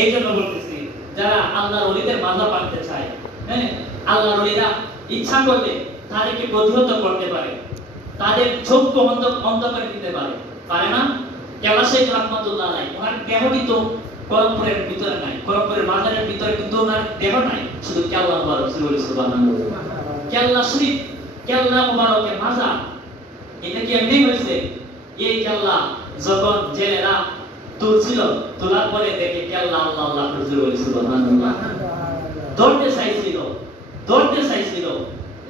এই জন্য বলতেছি, যারা আল্লাহর ওলিদের মাজা পাকতে চায় হ্যাঁ আল্লাহর ওলিরা ইচ্ছা করলে তাদেরকে প্রতিহত করতে পারে, তাদের চোখকে অন্ধ অন্ধ করে দিতে পারে। পারে না? কেলা রহমতুল্লাহ আলাই ওনার দেহ কিন্তু করমপুরের ভিতরে নাই করমপুরের বাজারের ভিতরে কিন্তু ওনার দেহ নাই, শুধু কেল্লা মুবারক শ্রী সুবহানাল্লাহ। কেল্লা শরীফ, কেল্লা মুবারকের মাজার, এটা কি এমনি হয়েছে? এই কেল্লা যখন জেলেরা তুলছিল তোলার পরে দেখে কেল্লা আল্লাহ আল্লাহ হুজুর বলি, সুবহানাল্লাহ। ধরতে চাইছিল ধরতে চাইছিল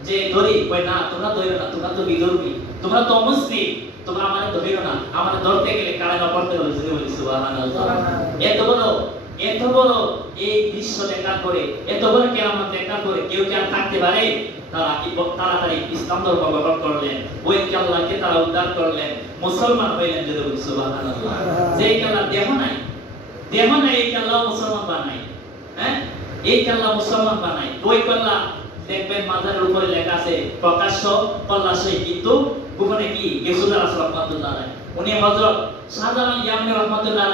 যে ধরি কই না, তোমরা ধরো না, তোমরা তো বিধর্মী, তোমরা তো অমুসলিম, তোমরা আমাদের ধরিও না আমাদের ধরতে গেলে কারাগার পড়তে হবে বলি, সুবহানাল্লাহ। এত বড় এত বড় এই দৃশ্য দেখা করে, এত বড় কেরামত দেখা করে কেউ কি আর থাকতে পারে? তারা কি তাড়াতাড়ি ইসলাম ধর্ম গ্রহণ করলেন। ওই আল্লাহকে তারা উদ্ধার করলেন মুসলমান হইলেন যদি বলি সুবহানাল্লাহ। যে আল্লাহ দেহ নাই দেহ নাই এই আল্লাহ মুসলমান বানাই হ্যাঁ? এই আল্লাহ মুসলমান বানাই ওই কল্লা দেখবেন মাজারের উপরে লেখা আছে প্রকাশ্য কল্লা সেই কিন্তু গোপনে কি? গেসুদার আছে রহমাতুল্লাহ। উনি হযরত শাহজালাল ইয়ামানি রহমাতুল্লাহ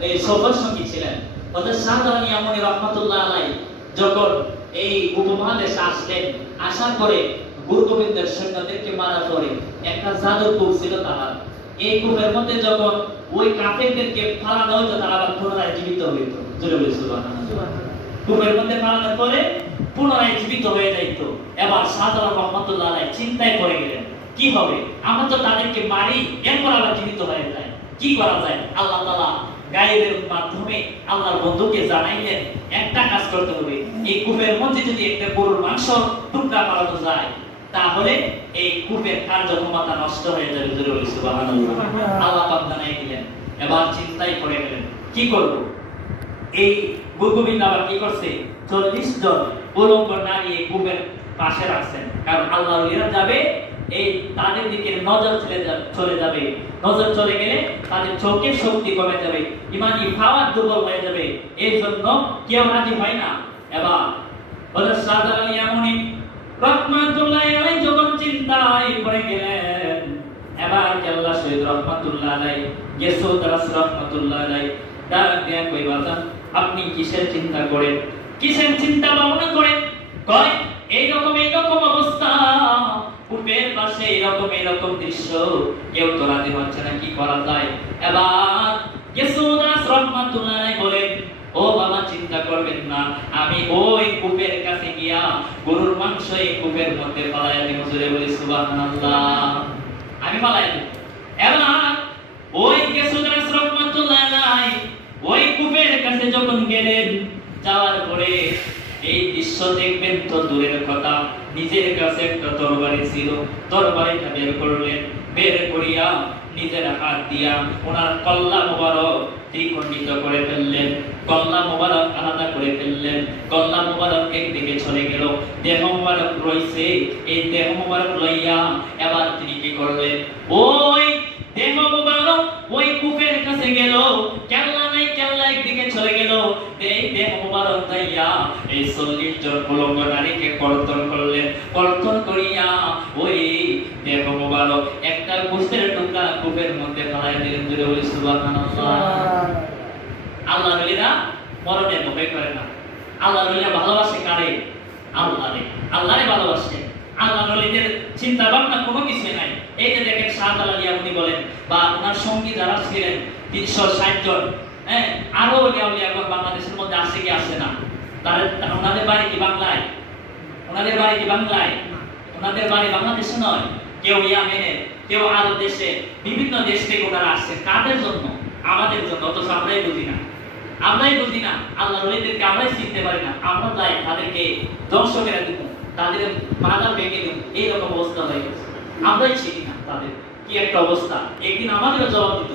এই সফর সঙ্গী ছিলেন। অর্থাৎ শাহজালাল ইয়ামানি রহমাতুল্লাহ আলাইহি যখন এই উপমহাদেশে আসলেন আসার পরে গুরু গোবিন্দের সৈন্যদেরকে মারার পরে একটা জাদুর কূপ ছিল তাহার। এই কূপের মধ্যে যখন ওই কাফেরদেরকে ফালানো হইতো তারা আবার পুনরায় জীবিত হইতো। কূপের মধ্যে ফালানোর পরে পুনরায় জীবিত হয়ে যাইত। এবার শাহজালাল রহমাতুল্লাহ চিন্তায় পড়ে গেলেন কি হবে? আমরা তো তাদেরকে মারি এরপর আবার জীবিত হয়ে যায়। কি করা যায়? আল্লাহ তাআলা গায়েবের মাধ্যমে আল্লাহর বন্ধুকে জানাইলেন একটা কাজ করতে হবে। এই কূপের মধ্যে যদি একটা গরুর মাংস টুকরা পালানো যায় তাহলে এই কূপের কার্যক্ষমতা নষ্ট হয়ে যাবে জোরে বলি সুবহানাল্লাহ। আল্লাহ পাক জানাই দিলেন। এবার চিন্তায় পড়ে গেলেন কি করব? এই গুরুগোবিন্দ আবার কি করছে? চল্লিশ জন উলঙ্গ নারী এই কূপের পাশে রাখছেন। কারণ আল্লাহ যাবে এই তাদের দিকে নজর চলে যাবে চলে যাবে। নজর চলে গেলে তাদের চোখের শক্তি কমে যাবে ইমানি পাওয়ার দুর্বল হয়ে যাবে। এই জন্য কেউ রাজি হয় না। এবার সাদা আলী এমনই রহমাতুল্লাহ আলাই যখন চিন্তায় পড়ে গেলেন, এবার শহীদ রহমাতুল্লাহ আলাই রাস রহমাতুল্লাহ আলাই ডাক কই, বাজান, আপনি কিসের চিন্তা করেন? কিসের চিন্তা ভাবনা করেন? কয়, এইরকম এইরকম অবস্থা। কূপের পাশে এইরকম এইরকম দৃশ্য। কেউ তো রাজি হচ্ছে না, কি করা যায়? এবার গেসুদ রাস রহমাতুল্লাহ আলাই বলেন ও বাবা চিন্তা করবেন না আমি ওই কূপের কাছে গিয়া গরুর মাংস এই কূপের মধ্যে পালাইয়া দিব জোরে বলি, সুবহানাল্লাহ। আমি পালাই দিব। এবার ওই কেসুদাস রহমাতুল্লাহ আলাই ওই কূপের কাছে যখন গেলেন, যাওয়ার পরে এই দৃশ্য দেখবেন তো দূরের কথা। নিজের কাছে একটা তরবারি ছিল। তরবারিটা বের করলেন বের করিয়া নিজের হাত দিয়া ওনার কল্লা মোবারক দ্বিখণ্ডিত করে ফেললেন। কল্লা মোবারক আলাদা করে ফেললেন। কল্লা মোবারক একদিকে চলে গেল। দেহ মোবারক রইছে এই দেহ মোবারক লইয়া এবার তিনি কি করলেন? ওই দেহ মোবারক ওই কূপের কাছে গেল। কেল্লা একদিকে চলে গেল। এই দেহ মোবারক দাইয়া এই চল্লিশ জন উলঙ্গ নারীকে কর্তন করলেন। কর্তন করিয়া ওই দেহ মোবারক একটা গোস্তের টুকরা কূপের মধ্যে ফেলাই দিলেন জুড়ে বলি সুবহানাল্লাহ। আল্লাহ রলিরা মরণের ভয় করে না। আল্লাহ রলিরা ভালোবাসে কারে? আল্লাহরে আল্লাহরে ভালোবাসে। আল্লাহ রলিদের চিন্তা ভাবনা কোনো কিছু নাই। এই যে দেখেন শাহজালাল ইয়ামুনি বলেন বা ওনার সঙ্গী যারা ছিলেন তিনশো ষাট জন হ্যাঁ আরও লিয়াউলিয়াগণ বাংলাদেশের মধ্যে আসে কি আসে না? তাদের ওনাদের বাড়ি কি বাংলায়? ওনাদের বাড়ি কি বাংলায়? ওনাদের বাড়ি বাংলাদেশে নয়, কেউ ইয়ামেনে, কেউ আরও দেশে, বিভিন্ন দেশ থেকে ওনারা আসছে। কাদের জন্য? আমাদের জন্য, অথচ আমরাই বুঝি না। আমরাই বুঝি না আল্লাহ রলিদেরকে আমরাই চিনতে পারি না। আমরা যাই, তাদেরকে ধ্বংস করে দিব, তাদের মাথা ভেঙে দিব। এইরকম অবস্থা হয়ে গেছে। আমরাই চিনি না তাদের কি একটা অবস্থা। একদিন আমাদেরও জবাব দিতে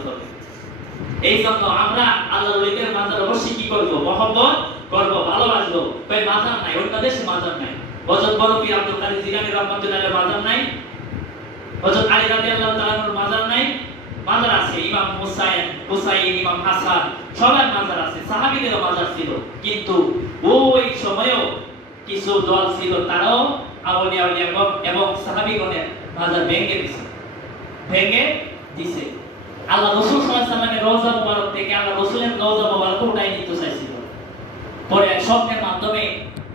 এই জন্য আমরা আল্লাহ রলিদের মাজার অবশ্যই কি করব? মহব্বত করব, ভালোবাসবো। তাই মাজার নাই, অন্য দেশে মাজার নাই। হযরত বড় পীর আব্দুল কাদের জিলানী রাহমাতুল্লাহ মাজার নাই। হযরত আলী রাদিয়াল্লাহু তাআলার মাজার নাই। মাজার আছে, ইমাম হুসাইন হুসাইন, ইমাম হাসান, সবার মাজার আছে, সাহাবীদেরও মাজার ছিল। কিন্তু ওই সময়ও কিছু দল ছিল, তারাও আউলিয়া এবং সাহাবীগণের মাজার ভেঙে দিছে। ভেঙে দিছে। আল্লাহ রসুল ওয়াসাল্লামের রওজা মুবারক থেকে আল্লাহ রসুলের রওজা মুবারক উঠাই নিতে চাইছে পরে এক স্বপ্নের মাধ্যমে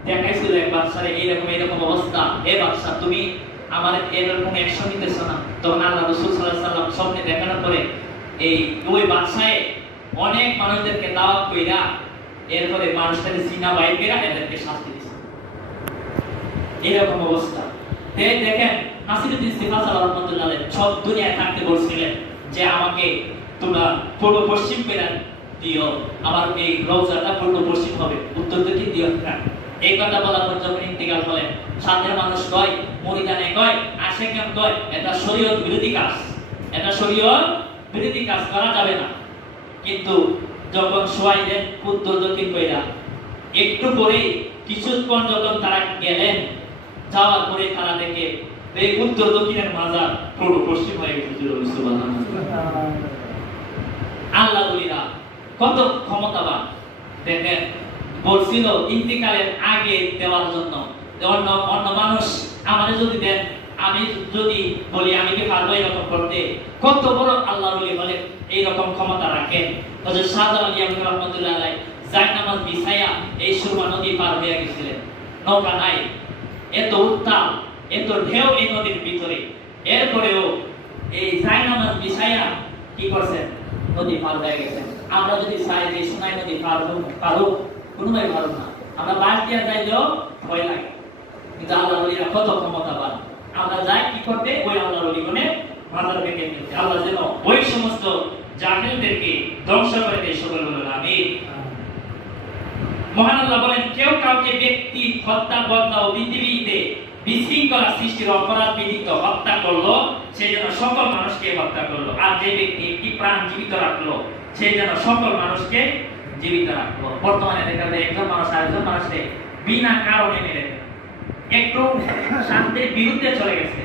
দেখাইছিল এক বাচ্চারে এইরকম এইরকম অবস্থা। এ বাচ্চা তুমি আমার এরকম অ্যাকশন নিতেছ না। তখন আল্লাহ রসুল সাল্লাহ সাল্লাম স্বপ্নে দেখানোর পরে এই ওই বাচ্চায় অনেক মানুষদেরকে দাওয়াত কইরা এরপরে মানুষদের সিনা বাইর কইরা এদেরকে শাস্তি দিছে। এরকম অবস্থা। দেখেন, নাসিরুদ্দিন সিফাত রহমতুল্লাহ সব দুনিয়ায় থাকতে বলছিলেন যে আমাকে তোমরা পূর্ব পশ্চিম করে দিও, আমার এই রওজাটা পূর্ব পশ্চিম হবে, উত্তর দিকে দিও। না এই কথা বলার পর যখন ইন্তিকাল হলেন সাথে মানুষ কয়, মরিদানে কয় আসে কেন কয়, এটা শরীয়ত বিরোধী কাজ। এটা শরীয়ত বিরোধী কাজ করা যাবে না। কিন্তু যখন সোয়াই দেন উত্তর দক্ষিণ কইরা, একটু পরে কিছুক্ষণ যখন তারা গেলেন, যাওয়ার পরে তারা দেখে এই উত্তর দক্ষিণের মাজার পূর্ব পশ্চিম হয়ে গেছিল আল্লাহ। বলিরা কত ক্ষমতাবান। দেখেন বলছিল ইন্তিকালের আগে দেওয়ার জন্য। অন্য অন্য মানুষ আমাদের যদি দেন আমি যদি বলি আমি কি পারব এরকম করতে? কত বড় আল্লাহ বলি বলে এইরকম ক্ষমতা রাখেন। হযরত শাহজালাল ইয়ামিন রহমাতুল্লাহ আলাইহি জায়নামাজ বিছায়া এই সুরমা নদী পার হয়ে গেছিলেন। নৌকা নাই। এত উত্তাল। এত ঢেউ এই নদীর ভিতরে। এরপরেও এই জায়নামাজ বিছায়া কি করছেন নদী পার হয়ে গেছেন আমরা যদি চাই যে সোনাই নদী পার হোক, পারো কোনোভাবে পারো না। আমরা বাস দিয়ে যাইলেও ভয় লাগে। কিন্তু আল্লাহ বলিরা কত ক্ষমতাবান। আমরা যাই কি করতে? ওই আল্লাহ মানে মাথার ভেঙে ফেলতে। আল্লাহ যেন ওই সমস্ত জাহিলদেরকে ধ্বংস করে দেয় সকল বলুন আমি মহান আল্লাহ বলেন, কেউ কাউকে ব্যক্তি, হত্যা, বদলা ও পৃথিবীতে বিশৃঙ্খলা সৃষ্টির অপরাধ বিধিত হত্যা করল সে যেন সকল মানুষকে হত্যা করল। আর যে ব্যক্তি একটি প্রাণ জীবিত রাখল সে যেন সকল মানুষকে জীবিত রাখল। বর্তমানে দেখা যায় একজন মানুষ আরেকজন মানুষকে বিনা কারণে মেরে। একটু শান্তির বিরুদ্ধে চলে গেছে।